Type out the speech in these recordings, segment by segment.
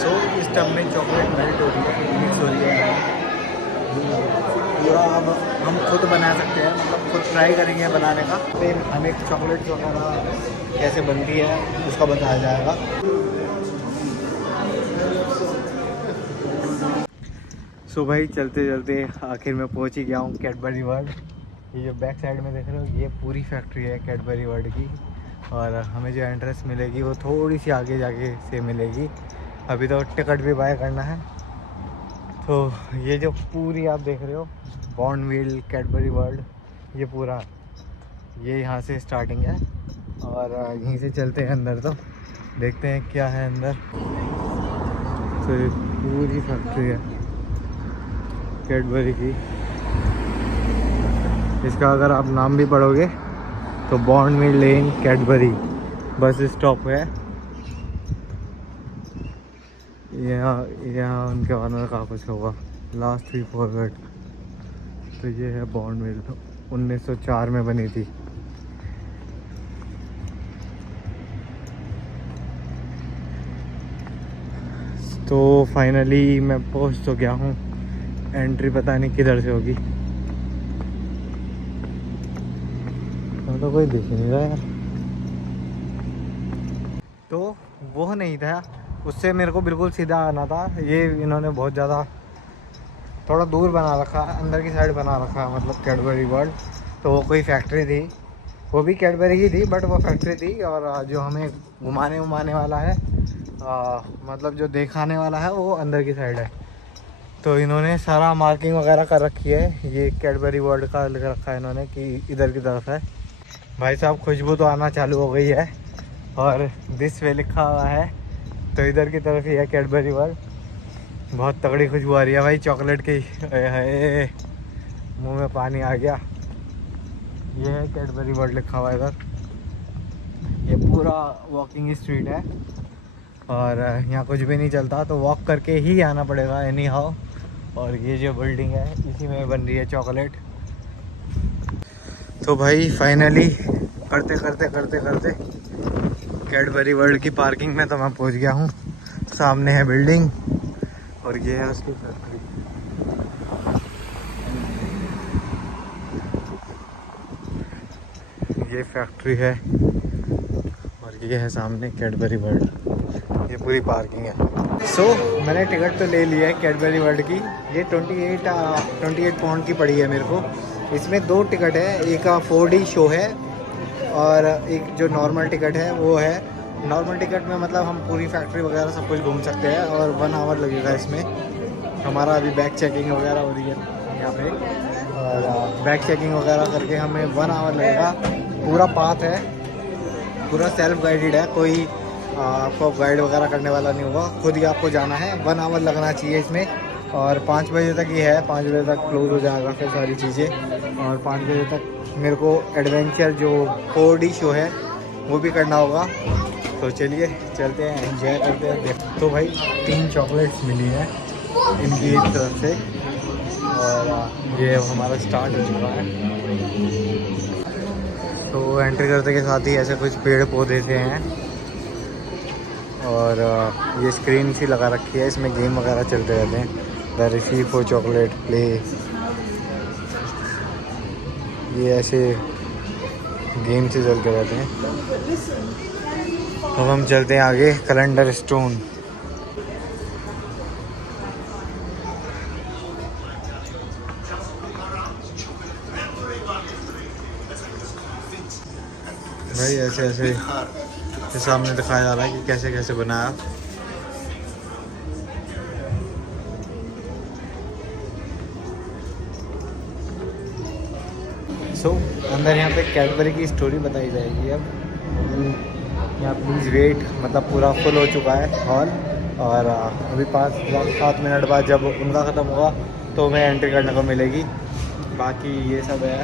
सो इस टब में chocolate melt हो रही है, मिक्स हो रही है पूरा। अब हम खुद बना सकते हैं, मतलब खुद ट्राई करेंगे बनाने का, फिर हमें चॉकलेट वगैरह कैसे बनती है उसका बताया जाएगा। सो भाई चलते चलते आखिर में पहुंच ही गया हूँ कैडबरी वर्ल्ड। ये जो बैक साइड में देख रहे हो ये पूरी फैक्ट्री है कैडबरी वर्ल्ड की, और हमें जो एंट्रेंस मिलेगी वो थोड़ी सी आगे जाके से मिलेगी। अभी तो टिकट भी बाय करना है। तो ये जो पूरी आप देख रहे हो बॉर्नविल कैडबरी वर्ल्ड, ये पूरा ये यहाँ से स्टार्टिंग है, और यहीं से चलते हैं अंदर, तो देखते हैं क्या है अंदर। तो ये पूरी फैक्ट्री है कैडबरी की। इसका अगर आप नाम भी पढ़ोगे तो बॉर्नविल लेन कैडबरी बस स्टॉप है। यहाँ उनके ऑनर का कुछ होगा, लास्ट वी फॉरवर्ड। तो ये है बॉर्नविल, 1904 में बनी थी। तो फाइनली मैं पहुंच तो गया हूँ, एंट्री पता नहीं किधर से होगी, तो कोई दिख नहीं रहा यार। तो वो नहीं था, उससे मेरे को बिल्कुल सीधा आना था। ये इन्होंने बहुत ज़्यादा थोड़ा दूर बना रखा है, अंदर की साइड बना रखा है, मतलब कैडबरी वर्ल्ड। तो वो कोई फैक्ट्री थी, वो भी कैडबरी ही थी बट वो फैक्ट्री थी। और जो हमें घुमाने वाला है, मतलब जो दिखाने वाला है वो अंदर की साइड है। तो इन्होंने सारा मार्किंग वगैरह कर रखी है, ये कैडबरी वर्ल्ड का लिख रखा है इन्होंने कि इधर की तरफ है। भाई साहब खुशबू तो आना चालू हो गई है, और दिस वे लिखा हुआ है, तो इधर की तरफ ही है कैडबरी वर्ल्ड। बहुत तगड़ी खुशबू आ रही है भाई चॉकलेट की, है मुंह में पानी आ गया। ये है कैडबरी वर्ल्ड लिखा हुआ है इधर। ये पूरा वॉकिंग स्ट्रीट है, और यहाँ कुछ भी नहीं चलता, तो वॉक करके ही आना पड़ेगा एनी हाउ। और ये जो बिल्डिंग है इसी में बन रही है चॉकलेट। तो भाई फाइनली करते करते कैडबरी वर्ल्ड की पार्किंग में तो मैं पहुंच गया हूँ। सामने है बिल्डिंग और ये है उसकी फैक्ट्री। ये फैक्ट्री है और ये है सामने कैडबरी वर्ल्ड। ये पूरी पार्किंग है। सो मैंने टिकट तो ले लिया है कैडबरी वर्ल्ड की। ये 28 पाउंड की पड़ी है मेरे को। इसमें 2 टिकट है, एक 4D शो है और एक जो नॉर्मल टिकट है वो है। नॉर्मल टिकट में मतलब हम पूरी फैक्ट्री वगैरह सब कुछ घूम सकते हैं, और 1 आवर लगेगा इसमें। हमारा अभी बैग चेकिंग वगैरह हो रही है यहाँ पे, और बैग चेकिंग वगैरह करके हमें 1 आवर लगेगा। पूरा पाथ है, पूरा सेल्फ गाइडेड है, कोई आपको गाइड वगैरह करने वाला नहीं होगा, खुद ही आपको जाना है। 1 आवर लगना चाहिए इसमें, और 5 बजे तक ये है, 5 बजे तक क्लोज हो जाएगा फिर सारी चीज़ें। और 5 बजे तक मेरे को एडवेंचर जो 4D शो है वो भी करना होगा। तो चलिए चलते हैं, एंजॉय करते हैं। तो भाई 3 चॉकलेट्स मिली हैं इनकी तरफ से, और ये हमारा स्टार्ट हो चुका है। तो एंट्री करते के साथ ही ऐसे कुछ पेड़ पौधे से हैं, और ये स्क्रीन सी लगा रखी है, इसमें गेम वगैरह चलते रहते हैं। The receive for chocolate play, ये ऐसे गेम से चलते रहते हैं। अब हम चलते हैं आगे कैलेंडर स्टोन। भाई ऐसे ऐसे सामने दिखाया जा रहा है कि कैसे कैसे बनाया। सो अंदर यहाँ पे कैडबरी की स्टोरी बताई जाएगी। अब यहाँ प्लीज़ वेट, मतलब पूरा फुल हो चुका है हॉल, और अभी 5-7 मिनट बाद जब उनका ख़त्म होगा तो हमें एंट्री करने को मिलेगी। बाकी ये सब है,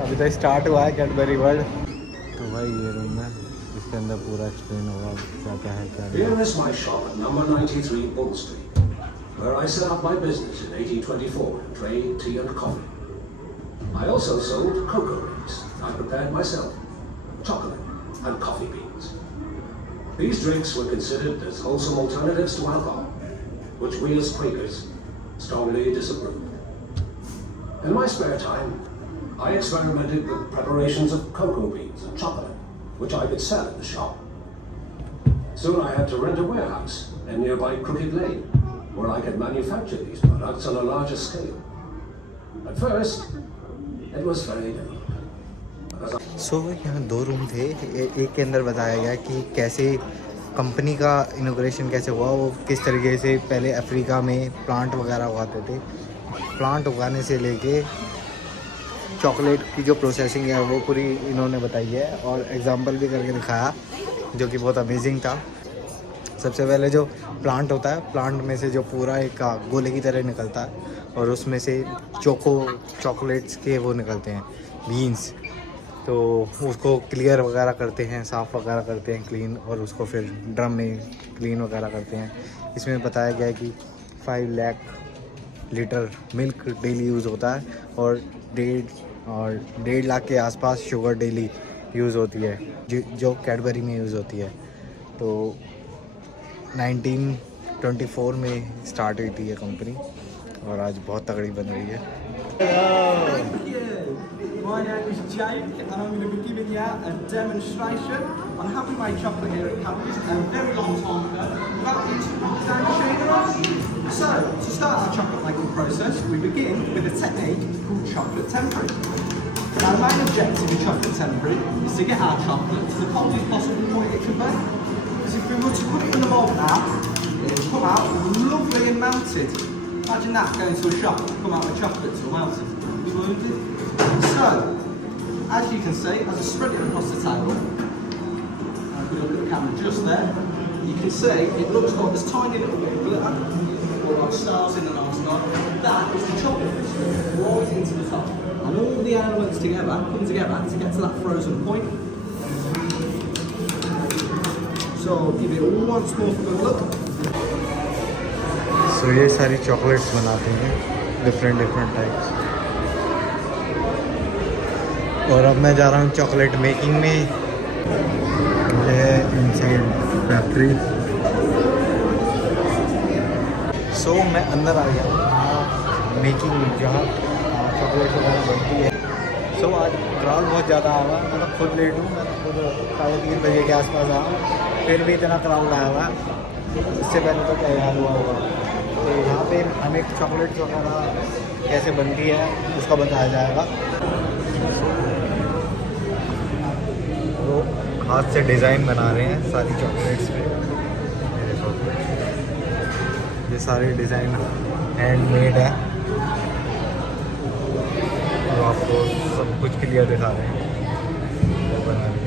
अभी तो स्टार्ट हुआ है कैडबरी वर्ल्ड। तो भाई ये रूम है जिसके अंदर पूरा एक्सप्लेन होगा क्या क्या है क्या नहीं। Here is my shop at number 93 Bull Street, where I set up my business in 1824 and trade tea and coffee. I also sold cocoa beans I prepared myself, chocolate and coffee beans. These drinks were considered as wholesome alternatives to alcohol, which we as Quakers strongly disapproved. In my spare time, I experimented with preparations of cocoa beans and chocolate, which I could sell in the shop. Soon I had to rent a warehouse in nearby Crooked Lane, where I could manufacture these products on a larger scale. At first, it was very difficult. सो यहाँ 2 room थे। एक के अंदर बताया गया कि कैसे company का इनॉग्रेशन कैसे हुआ, वो किस तरीके से पहले अफ्रीका में प्लांट वगैरह उगाते थे। प्लांट उगाने से लेके चॉकलेट की जो प्रोसेसिंग है वो पूरी इन्होंने बताई है और एग्जांपल भी करके दिखाया, जो कि बहुत अमेजिंग था। सबसे पहले जो प्लांट होता है, प्लांट में से जो पूरा एक गोले की तरह निकलता है और उसमें से चॉकलेट्स के वो निकलते हैं बीन्स, तो उसको क्लियर वगैरह करते हैं, साफ़ वगैरह करते हैं क्लीन, और उसको फिर ड्रम में क्लीन वगैरह करते हैं। इसमें बताया गया है कि 5 lakh litre milk daily use होता है और 1.5 लाख के आसपास शुगर डेली यूज़ होती है, जो कैडबरी में यूज़ होती है। तो 1924 में स्टार्ट हुई थी ये कंपनी और आज बहुत तगड़ी बन रही है। My name is Jake and I'm going to be giving you a demonstration on how we made chocolate here at Cadbury's a very long time ago without using machinery. So, to start our chocolate making process, we begin with a technique called chocolate tempering. Now, the main objective of chocolate tempering is to get our chocolate to the coldest possible point it can be. Because if we were to put it in the mould now, it will come out lovely and melted. Imagine that going to a shop, come out with chocolate till melted. Smoothly. So, as you can see, as I spread it across the table, I'll put a little camera just there, you can see it looks like this tiny little bit of glitter, or like stars in the night sky. That is the chocolate crystal right into the top. And all the elements together come together to get to that frozen point. So, give it once more for a good look. सो ये सारी chocolates बनाते हैं different types. और अब मैं जा रहा हूँ चॉकलेट मेकिंग में। ये है इनसाइड फैक्ट्री। सो मैं अंदर आ गया हूँ मेकिंग, जहाँ चॉकलेट वगैरह बनती है। सो आज क्राउड बहुत ज़्यादा आया हुआ है, मतलब खुद लेट हूँ, मैं खुद 3:30 बजे के आसपास आया, फिर भी इतना क्राउड आया हुआ है। इससे पहले तो तैयार हुआ होगा। तो यहाँ पे हमें चॉकलेट वगैरह कैसे बनती है उसका बताया जाएगा। वो हाथ से डिज़ाइन बना रहे हैं सारी चॉकलेट्स पे। ये देखो, ये सारे डिज़ाइन हैंडमेड है और आपको सब कुछ क्लियर दिखा रहे हैं वो बना रहे हैं।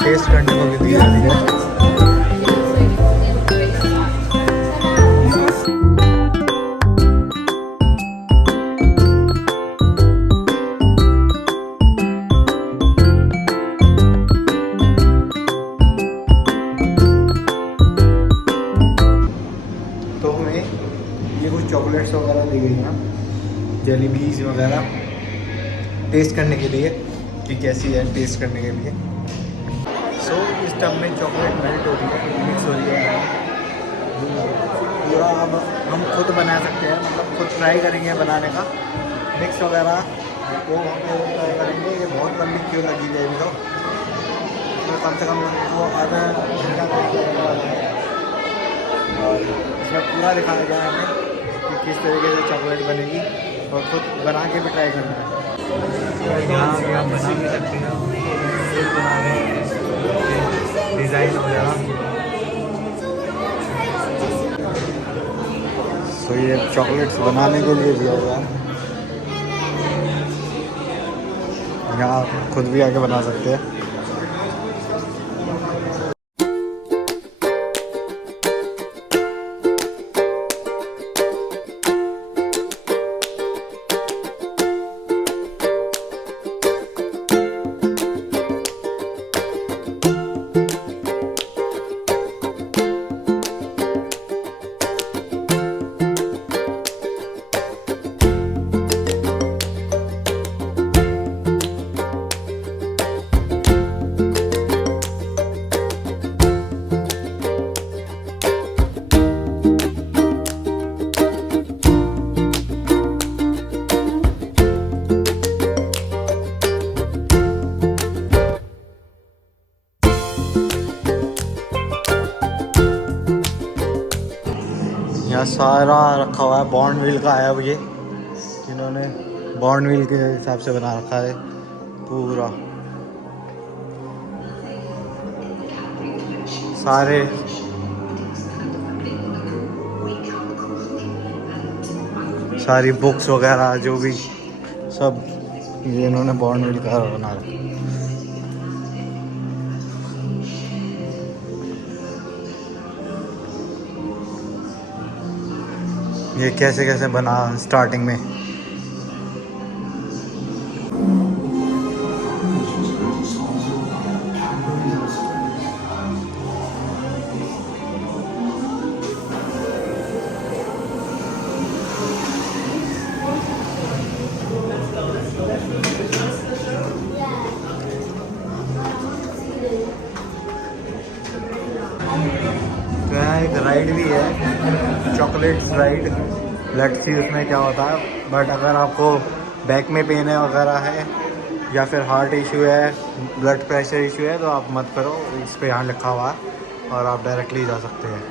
टेस्ट करने को भी दिया है। तो हमें ये कुछ चॉकलेट्स वगैरह दी गई हैं, जेली बीज वगैरह, टेस्ट करने के लिए कि कैसी है, टेस्ट करने के लिए। सो इस टब में चॉकलेट मेल्ट हो रही है, मिक्स हो रही है पूरा। अब हम खुद बना सकते हैं, मतलब खुद ट्राई करेंगे बनाने का, मिक्स वगैरह वो हम ट्राई करेंगे। ये बहुत लंबी क्यों लगी जाएगी, तो कम से कम वो आधा घंटा और इसमें पूरा दिखाया गया हमें कि किस तरीके से चॉकलेट बनेगी और खुद बना के भी ट्राई करना है। यहाँ भी आप बना भी सकते हो, डिज़ाइन वगैरह। तो ये चॉकलेट्स बनाने के लिए दिया हुआ है, यहाँ आप खुद भी आके बना सकते हैं। यहाँ सारा रखा हुआ है, बॉर्नविल का है अब ये, इन्होंने बॉर्नविल के हिसाब से बना रखा है पूरा। सारे सारी बुक्स वगैरह जो भी सब ये इन्होंने बॉर्नविल का बना रखा है। ये कैसे कैसे बना स्टार्टिंग में। तो यहाँ एक राइड भी है, चॉकलेट्स राइड। लेट्स सी उसमें क्या होता है, बट अगर आपको बैक में पेन है वगैरह है या फिर हार्ट इशू है, ब्लड प्रेशर इशू है, तो आप मत करो। इस पे यहाँ लिखा हुआ है और आप डायरेक्टली जा सकते हैं।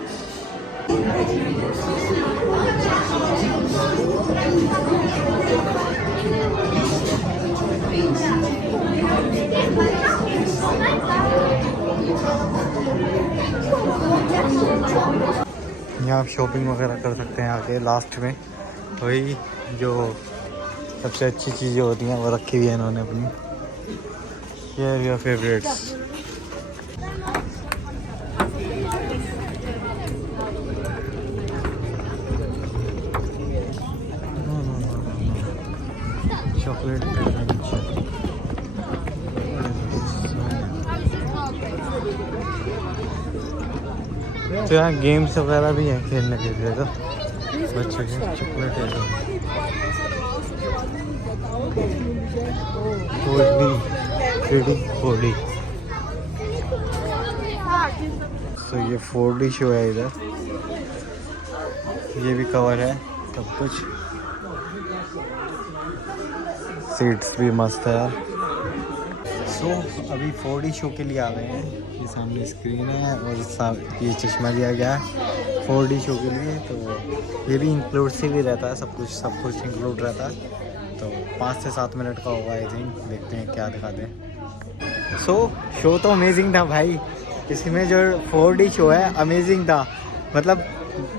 यहाँ आप शॉपिंग वगैरह कर सकते हैं आके। लास्ट में वही जो सबसे अच्छी चीज़ें होती हैं वो रखी हुई है इन्होंने अपनी। Share your favourites. चॉकलेट तो यहाँ गेम्स वगैरह भी हैं खेलने के लिए, तो बच्चों के चॉकलेट है। तो 4D तो ये 4D शो है इधर। ये भी कवर है सब कुछ। सीट्स भी मस्त है यार। सो अभी 4D शो के लिए आ गए हैं। ये सामने स्क्रीन है और ये चश्मा दिया गया है 4D शो के लिए। तो ये भी इंक्लूसिव ही रहता है, सब कुछ इंक्लूड रहता है। तो 5 से 7 मिनट का होगा आई थिंक। देखते हैं क्या दिखाते हैं। सो शो तो अमेजिंग था भाई। इसमें जो 4D शो है अमेजिंग था। मतलब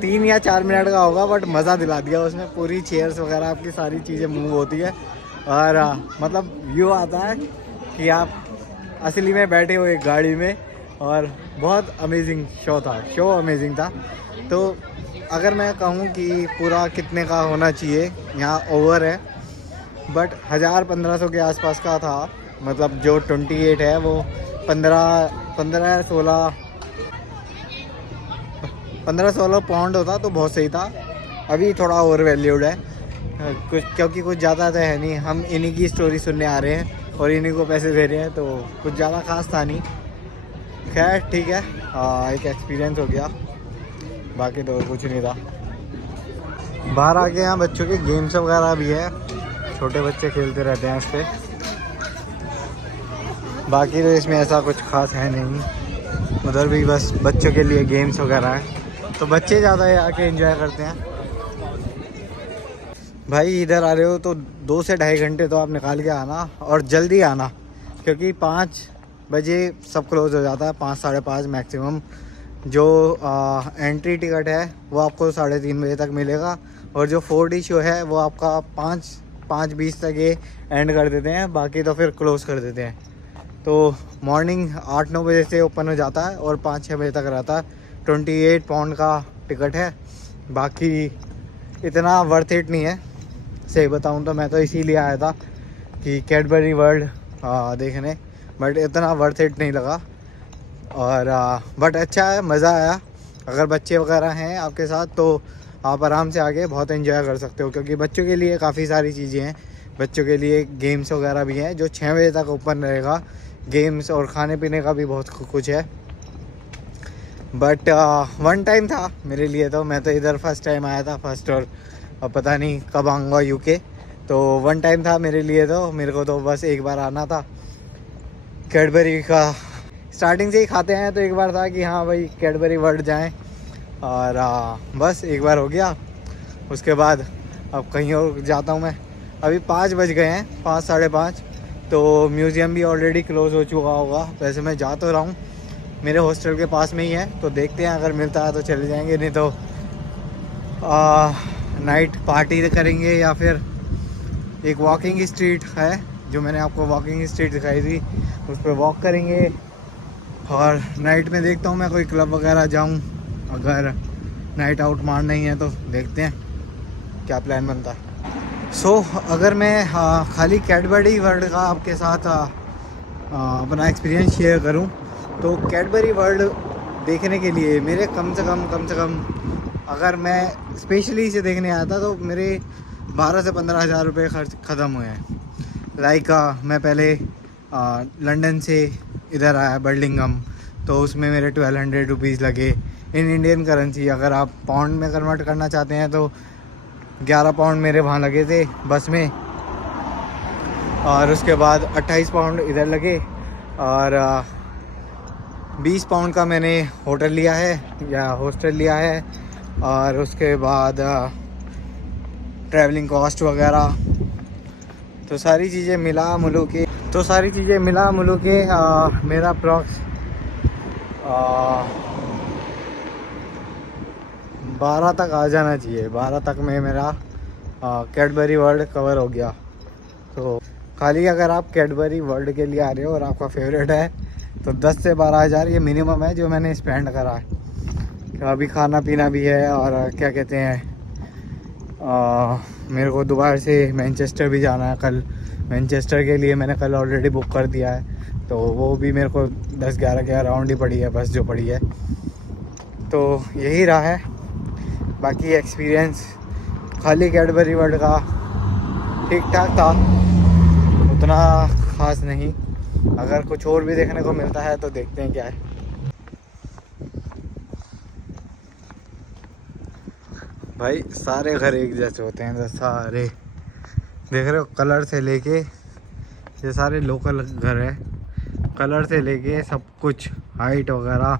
3 या 4 मिनट का होगा बट मज़ा दिला दिया उसमें। पूरी चेयर्स वगैरह आपकी सारी चीज़ें मूव होती है और मतलब व्यू आता है कि आप असली में बैठे हो एक गाड़ी में। और बहुत अमेजिंग शो था। शो अमेजिंग था। तो अगर मैं कहूँ कि पूरा कितने का होना चाहिए, यहाँ ओवर है बट 1000-1500 के आसपास का था। मतलब जो 28 है वो 15-16 पाउंड होता तो बहुत सही था। अभी थोड़ा ओवर वैल्यूड है क्योंकि कुछ ज़्यादा तो है नहीं। हम इन्हीं की स्टोरी सुनने आ रहे हैं और इन्हीं को पैसे दे रहे हैं, तो कुछ ज़्यादा खास था नहीं। खैर ठीक है, एक एक्सपीरियंस हो गया, बाकी तो कुछ नहीं था। बाहर आके यहाँ बच्चों के गेम्स वगैरह भी है, छोटे बच्चे खेलते रहते हैं इस पर। बाकी तो इसमें ऐसा कुछ खास है नहीं। उधर भी बस बच्चों के लिए गेम्स वगैरह हैं, तो बच्चे ज़्यादा आके एंजॉय करते हैं। भाई इधर आ रहे हो तो 2 से ढाई घंटे तो आप निकाल के आना, और जल्दी आना, क्योंकि 5 बजे सब क्लोज हो जाता है, 5 साढ़े 5 मैक्सिमम। जो एंट्री टिकट है वो आपको 3:30 बजे तक मिलेगा, और जो 4D शो है वो आपका 5:20 तक ये एंड कर देते हैं, बाकी तो फिर क्लोज़ कर देते हैं। तो मॉर्निंग 8-9 बजे से ओपन हो जाता है और 5-6 बजे तक रहता है। 28 पाउंड का टिकट है, बाकी इतना वर्थ इट नहीं है सही बताऊं तो। मैं तो इसीलिए आया था कि कैडबरी वर्ल्ड देखने, बट इतना वर्थ इट नहीं लगा। और बट अच्छा है, मज़ा आया। अगर बच्चे वगैरह हैं आपके साथ तो आप आराम से आके बहुत एंजॉय कर सकते हो, क्योंकि बच्चों के लिए काफ़ी सारी चीज़ें हैं। बच्चों के लिए गेम्स वगैरह भी हैं जो 6 बजे तक ओपन रहेगा। गेम्स और खाने पीने का भी बहुत कुछ है। बट वन टाइम था मेरे लिए, तो मैं तो इधर फर्स्ट टाइम आया था, फर्स्ट, और अब पता नहीं कब आऊँगा यूके। तो वन टाइम था मेरे लिए, तो मेरे को तो बस एक बार आना था। कैडबरी का स्टार्टिंग से ही खाते हैं, तो एक बार था कि हाँ भाई कैडबरी वर्ल्ड जाएं, और बस एक बार हो गया। उसके बाद अब कहीं और जाता हूँ मैं। अभी 5 बज गए हैं, 5 साढ़े 5, तो म्यूज़ियम भी ऑलरेडी क्लोज़ हो चुका होगा। वैसे मैं जा तो रहा हूँ, मेरे हॉस्टल के पास में ही है, तो देखते हैं अगर मिलता है तो चले जाएंगे, नहीं तो नाइट पार्टी करेंगे, या फिर एक वॉकिंग स्ट्रीट है जो मैंने आपको वॉकिंग स्ट्रीट दिखाई थी, उस पर वॉक करेंगे। और नाइट में देखता हूँ मैं कोई क्लब वगैरह जाऊँ, अगर नाइट आउट मारना ही है तो देखते हैं क्या प्लान बनता है। सो अगर मैं खाली कैडबरी वर्ल्ड का आपके साथ अपना एक्सपीरियंस शेयर करूं, तो कैडबरी वर्ल्ड देखने के लिए मेरे कम से कम अगर मैं स्पेशली इसे देखने आया था तो मेरे 12 से 15 हज़ार रुपये खर्च ख़त्म हुए हैं। लाइक मैं पहले लंदन से इधर आया बर्मिंघम, तो उसमें मेरे 1200 रुपीज़ लगे इन इंडियन करेंसी। अगर आप पाउंड में कन्वर्ट करना चाहते हैं तो 11 पाउंड मेरे वहाँ लगे थे बस में, और उसके बाद 28 पाउंड इधर लगे, और 20 पाउंड का मैंने होटल लिया है या हॉस्टल लिया है, और उसके बाद ट्रैवलिंग कॉस्ट वगैरह, तो सारी चीज़ें मिला मुलू के मेरा अप्रॉक्स 12 तक आ जाना चाहिए। 12 तक में मेरा कैडबरी वर्ल्ड कवर हो गया। तो खाली अगर आप कैडबरी वर्ल्ड के लिए आ रहे हो और आपका फेवरेट है, तो 10 से 12 हज़ार ये मिनिमम है जो मैंने स्पेंड करा है। अभी खाना पीना भी है, और क्या कहते हैं, मेरे को दोबारा से मैनचेस्टर भी जाना है कल। मैनचेस्टर के लिए मैंने कल ऑलरेडी बुक कर दिया है, तो वो भी मेरे को 10-11 के अराउंड ही पड़ी है बस जो पड़ी है। तो यही रहा है। बाकी एक्सपीरियंस खाली कैडबरी वर्ल्ड का ठीक ठाक था, उतना ख़ास नहीं। अगर कुछ और भी देखने को मिलता है तो देखते हैं क्या है। भाई सारे घर एक जैसे होते हैं, तो सारे देख रहे हो, कलर से लेके, ये सारे लोकल घर है, कलर से लेके सब कुछ, हाइट वगैरह,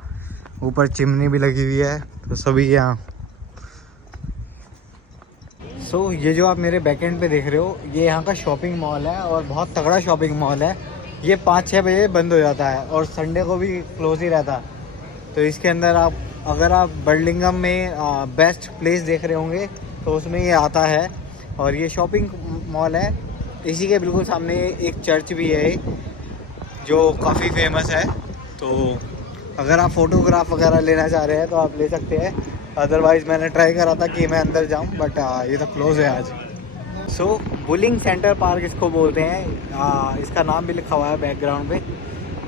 ऊपर चिमनी भी लगी हुई है, तो सभी यहाँ। सो ये जो आप मेरे बैक एंड पे देख रहे हो, ये यहाँ का शॉपिंग मॉल है, और बहुत तगड़ा शॉपिंग मॉल है। ये 5-6 बजे बंद हो जाता है, और संडे को भी क्लोज ही रहता है। तो इसके अंदर अगर आप बर्मिंघम में बेस्ट प्लेस देख रहे होंगे तो उसमें ये आता है। और ये शॉपिंग मॉल है, इसी के बिल्कुल सामने एक चर्च भी है जो काफ़ी फेमस है। तो अगर आप फ़ोटोग्राफ वगैरह लेना चाह रहे हैं तो आप ले सकते हैं। अदरवाइज़ मैंने ट्राई करा था कि मैं अंदर जाऊं, बट ये तो क्लोज़ है आज। सो बुलिंग सेंटर पार्क इसको बोलते हैं, इसका नाम भी लिखा हुआ है बैकग्राउंड पे।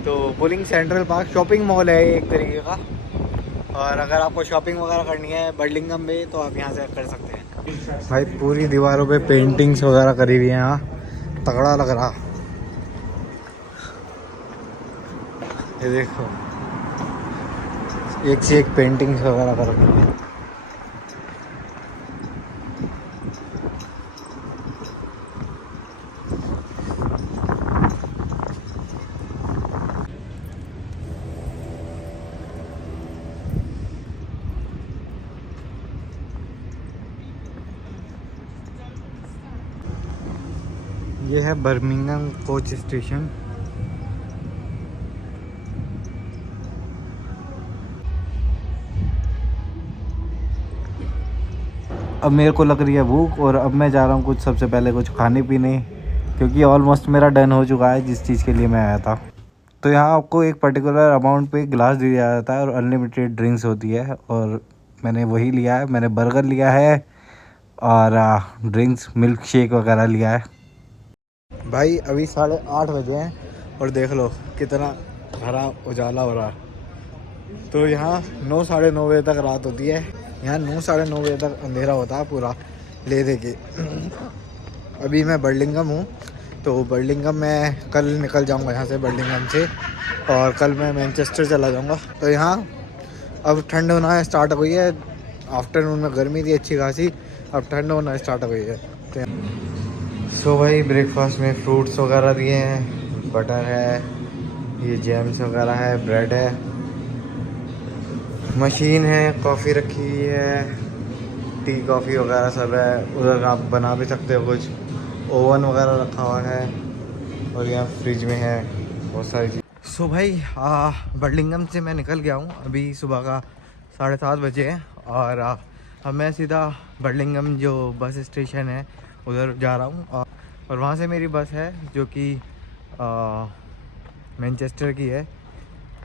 तो bullying central park shopping mall है एक तरीके का, और अगर आपको शॉपिंग वगैरह करनी है बर्मिंघम में तो आप यहाँ से कर सकते हैं। भाई पूरी दीवारों पे पेंटिंग्स वगैरह करी हुई हैं, यहाँ तगड़ा लग रहा। ये देखो, एक से एक पेंटिंग्स वगैरह कर रखी है। ये है बर्मिंघम कोच स्टेशन। अब मेरे को लग रही है भूख और अब मैं जा रहा हूँ कुछ सबसे पहले कुछ खाने पीने, क्योंकि ऑलमोस्ट मेरा डन हो चुका है जिस चीज़ के लिए मैं आया था। तो यहाँ आपको एक पर्टिकुलर अमाउंट पे गिलास दिया जाता है और अनलिमिटेड ड्रिंक्स होती है, और मैंने वही लिया है। मैंने बर्गर लिया है और ड्रिंक्स मिल्क शेक वगैरह लिया है। भाई अभी 8:30 बजे हैं और देख लो कितना हरा उजाला हो रहा है। तो यहाँ 9 साढ़े 9 बजे तक रात होती है। यहाँ 9 साढ़े 9 बजे तक अंधेरा होता है पूरा ले दे के। अभी मैं बर्लिंघम हूँ, तो बर्लिंघम मैं कल निकल जाऊँगा यहाँ से बर्लिंघम से, और कल मैं मैनचेस्टर चला जाऊँगा। तो यहाँ अब ठंड होना स्टार्ट हो गई है। आफ्टरनून में गर्मी थी अच्छी खासी, अब ठंड होना स्टार्ट हो गई है। सो भाई ब्रेकफास्ट में फ्रूट्स वगैरह दिए हैं, बटर है, ये जैम्स वगैरह है, ब्रेड है, मशीन है, कॉफ़ी रखी हुई है, टी कॉफ़ी वगैरह सब है। उधर आप बना भी सकते हो कुछ, ओवन वगैरह रखा हुआ है, और यहाँ फ्रिज में है बहुत सारी चीज़। सो भाई बर्लिंघम से मैं निकल गया हूँ। अभी सुबह का 7:30 बजे है, और अब मैं सीधा बर्लिंघम जो बस स्टेशन है उधर जा रहा हूँ, और वहाँ से मेरी बस है जो कि मैनचेस्टर की है।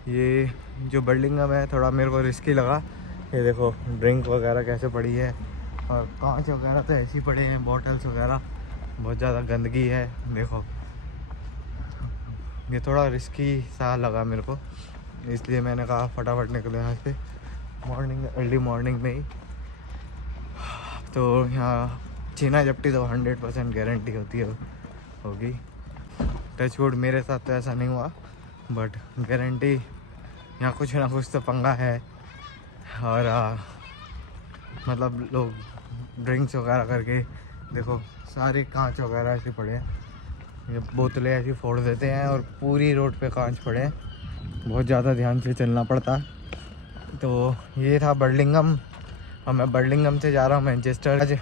ये जो बर्लिंघम है थोड़ा मेरे को रिस्की लगा। ये देखो ड्रिंक वगैरह कैसे पड़ी है, और कांच वगैरह तो ऐसे ही पड़े हैं, बॉटल्स वगैरह, बहुत ज़्यादा गंदगी है। देखो ये थोड़ा रिस्की सा लगा मेरे को, इसलिए मैंने कहा फटाफट निकले यहाँ से अर्ली मॉर्निंग में ही। तो यहाँ छीना झपटी तो 100% गारंटी होती है होगी। टच वुड मेरे साथ तो ऐसा नहीं हुआ, बट गारंटी यहाँ कुछ ना कुछ तो पंगा है। और मतलब लोग ड्रिंक्स वगैरह करके देखो सारे कांच वगैरह ऐसे पड़े हैं, ये बोतलें ऐसी फोड़ देते हैं और पूरी रोड पे कांच पड़े हैं। बहुत ज़्यादा ध्यान से चलना पड़ता है। तो ये था बर्लिंघम, और मैं बर्लिंघम से जा रहा हूँ मैनचेस्टर।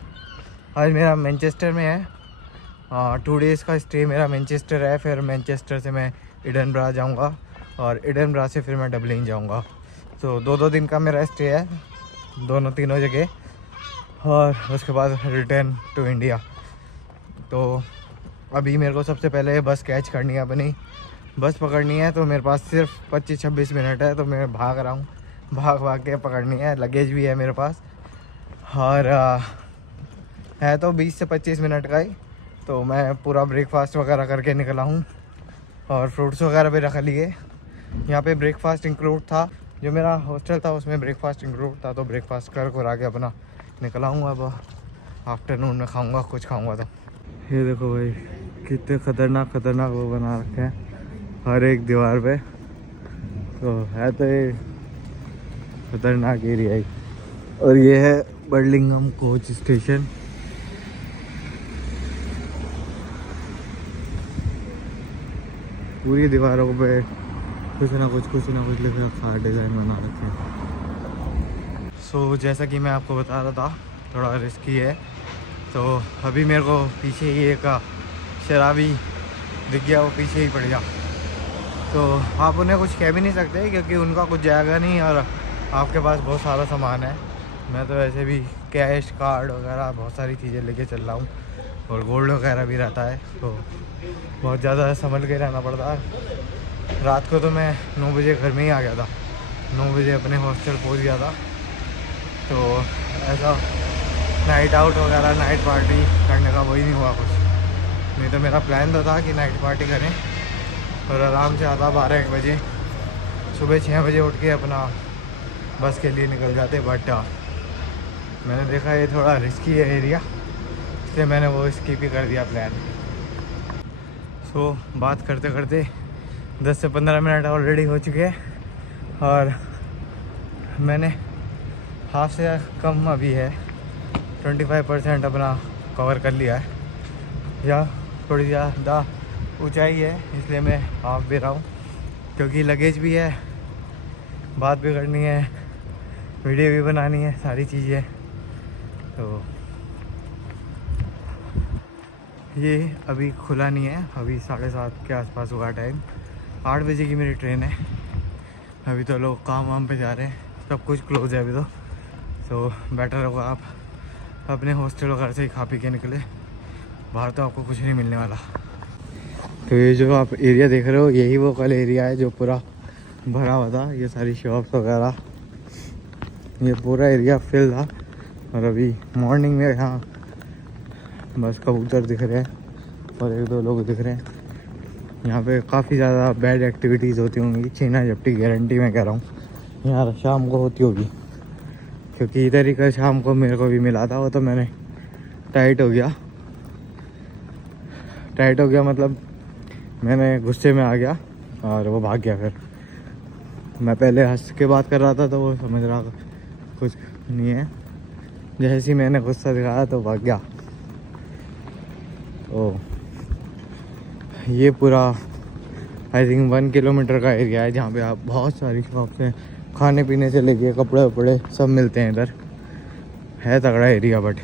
आज मेरा मैनचेस्टर में है 2 डेज़ का स्टे मेरा मैनचेस्टर है। फिर मैनचेस्टर से मैं एडिनबरा जाऊंगा, और एडिनबरा से फिर मैं डबलिन जाऊंगा। तो 2-2 दिन का मेरा स्टे है तीनों जगह, और उसके बाद रिटर्न टू इंडिया। तो अभी मेरे को सबसे पहले बस कैच करनी है, अपनी बस पकड़नी है। तो मेरे पास सिर्फ 25-26 मिनट है, तो मैं भाग रहा हूँ, भाग के पकड़नी है। लगेज भी है मेरे पास, और है तो 20 से 25 मिनट का ही। तो मैं पूरा ब्रेकफास्ट वगैरह करके निकला हूँ, और फ्रूट्स वगैरह भी रख लिए। यहाँ पे ब्रेकफास्ट इंक्लूड था, जो मेरा हॉस्टल था उसमें ब्रेकफास्ट इंक्लूड था। तो ब्रेकफास्ट कर आके अपना निकला हूँ। अब आफ्टरनून में खाऊँगा, कुछ खाऊँगा। तो ये देखो भाई कितने खतरनाक वो बना रखे हैं हर एक दीवार पे। तो है तो ये खतरनाक एरिया ही। और ये है बर्लिंघम कोच स्टेशन। पूरी दीवारों पे कुछ ना कुछ लिख रखा है, डिज़ाइन बना रखे हैं। सो जैसा कि मैं आपको बता रहा था थोड़ा रिस्की है। तो अभी मेरे को पीछे ही एक शराबी दिख गया, वो पीछे ही पड़ गया। तो आप उन्हें कुछ कह भी नहीं सकते, क्योंकि उनका कुछ जाएगा नहीं, और आपके पास बहुत सारा सामान है। मैं तो वैसे भी कैश कार्ड वगैरह बहुत सारी चीज़ें लेके चल रहा हूँ, और गोल्ड वगैरह भी रहता है। तो बहुत ज़्यादा संभल के रहना पड़ता है। रात को तो मैं 9 बजे घर में ही आ गया था, 9 बजे अपने हॉस्टल पहुंच गया था। तो ऐसा नाइट आउट वगैरह, नाइट पार्टी करने का वही नहीं हुआ कुछ। नहीं तो मेरा प्लान तो था कि नाइट पार्टी करें और आराम से आता 12-1 बजे, सुबह 6 बजे उठ के अपना बस के लिए निकल जाते। बट मैंने देखा ये थोड़ा रिस्की है एरिया, इसलिए मैंने वो स्किप ही कर दिया प्लान। सो बात करते करते 10 से 15 मिनट ऑलरेडी हो चुके हैं, और मैंने हाफ से कम अभी है 25% अपना कवर कर लिया है। या थोड़ी ज़्यादा ऊंचाई है, इसलिए मैं हाफ भी रहा हूँ, क्योंकि लगेज भी है, बात भी करनी है, वीडियो भी बनानी है, सारी चीज़ें। तो ये अभी खुला नहीं है, अभी 7:30 के आसपास हुआ टाइम। 8 बजे की मेरी ट्रेन है। अभी तो लोग काम वाम पे जा रहे हैं, सब कुछ क्लोज है अभी तो। सो बेटर होगा आप अपने हॉस्टल वगैरह से ही खा पी के निकले, बाहर तो आपको कुछ नहीं मिलने वाला। तो ये जो आप एरिया देख रहे हो यही वो कल एरिया है जो पूरा भरा हुआ था, ये सारी शॉप्स वगैरह, ये पूरा एरिया फिल था। और अभी मॉर्निंग में यहाँ बस कबूतर दिख रहे हैं और 1-2 लोग दिख रहे हैं। यहाँ पे काफ़ी ज़्यादा बैड एक्टिविटीज़ होती होंगी, छीना झपटी गारंटी मैं कह रहा हूँ यहाँ शाम को होती होगी, क्योंकि इधर ही कल शाम को मेरे को भी मिला था। वो तो मैंने टाइट हो गया मतलब मैंने गुस्से में आ गया और वो भाग गया। फिर मैं पहले हंस के बात कर रहा था तो वो समझ रहा कुछ नहीं है, जैसे ही मैंने गुस्सा दिखाया तो भाग गया। तो ये पूरा आई थिंक 1 किलोमीटर का एरिया है जहाँ पे आप बहुत सारी शॉप्स हैं, खाने पीने से लेके कपड़े वपड़े सब मिलते हैं। इधर है तगड़ा एरिया। बट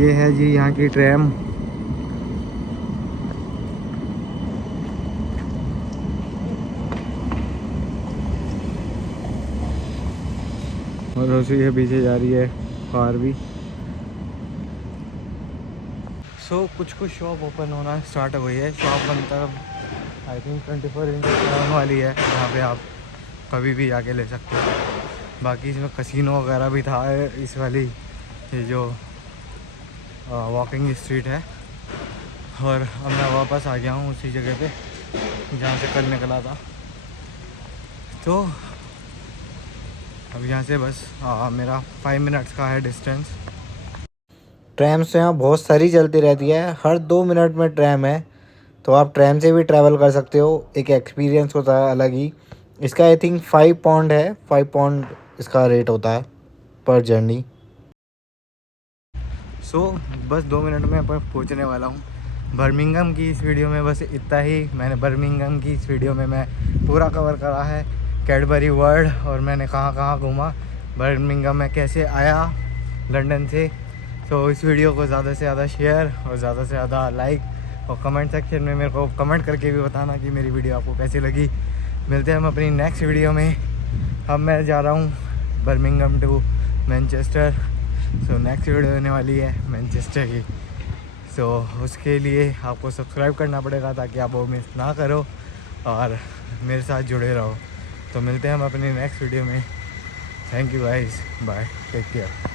ये है जी यहाँ की ट्रैम। और उसी के पीछे जा रही है कार भी। सो कुछ शॉप ओपन होना स्टार्ट हो गई है। शॉप बनकर आई थिंक 24x7 वाली है, जहाँ पे आप कभी भी आके ले सकते हो। बाकी इसमें कसिनो वगैरह भी था इस वाली, ये जो वॉकिंग स्ट्रीट है। और अब मैं वापस आ गया हूँ उसी जगह पे जहाँ से कल निकला था। तो अब यहाँ से बस मेरा 5 मिनट्स का है डिस्टेंस। ट्रैम्स यहाँ बहुत सारी चलती रहती है, हर 2 मिनट में ट्रैम है, तो आप ट्रैम से भी ट्रैवल कर सकते हो। एक एक्सपीरियंस होता है अलग ही। इसका आई थिंक 5 पाउंड है, 5 पाउंड इसका रेट होता है पर जर्नी। सो बस 2 मिनट में अपन पहुँचने वाला हूँ बर्मिंघम की। इस वीडियो में बस इतना ही। मैंने बर्मिंघम की इस वीडियो में मैं पूरा कवर करा है कैडबरी वर्ल्ड, और मैंने कहाँ कहाँ घूमा, बर्मिंघम में कैसे आया लंदन से। तो इस वीडियो को ज़्यादा से ज़्यादा शेयर और ज़्यादा से ज़्यादा लाइक और कमेंट सेक्शन में मेरे को कमेंट करके भी बताना कि मेरी वीडियो आपको कैसी लगी। मिलते हैं हम अपनी नेक्स्ट वीडियो में। अब मैं जा रहा हूँ Birmingham to Manchester. So next video होने वाली है मैनचेस्टर की। सो उसके लिए आपको सब्सक्राइब करना पड़ेगा ताकि आप वो मिस ना करो और मेरे साथ जुड़े रहो। तो मिलते हैं हम अपनी नेक्स्ट वीडियो में। Thank you guys, bye, take care.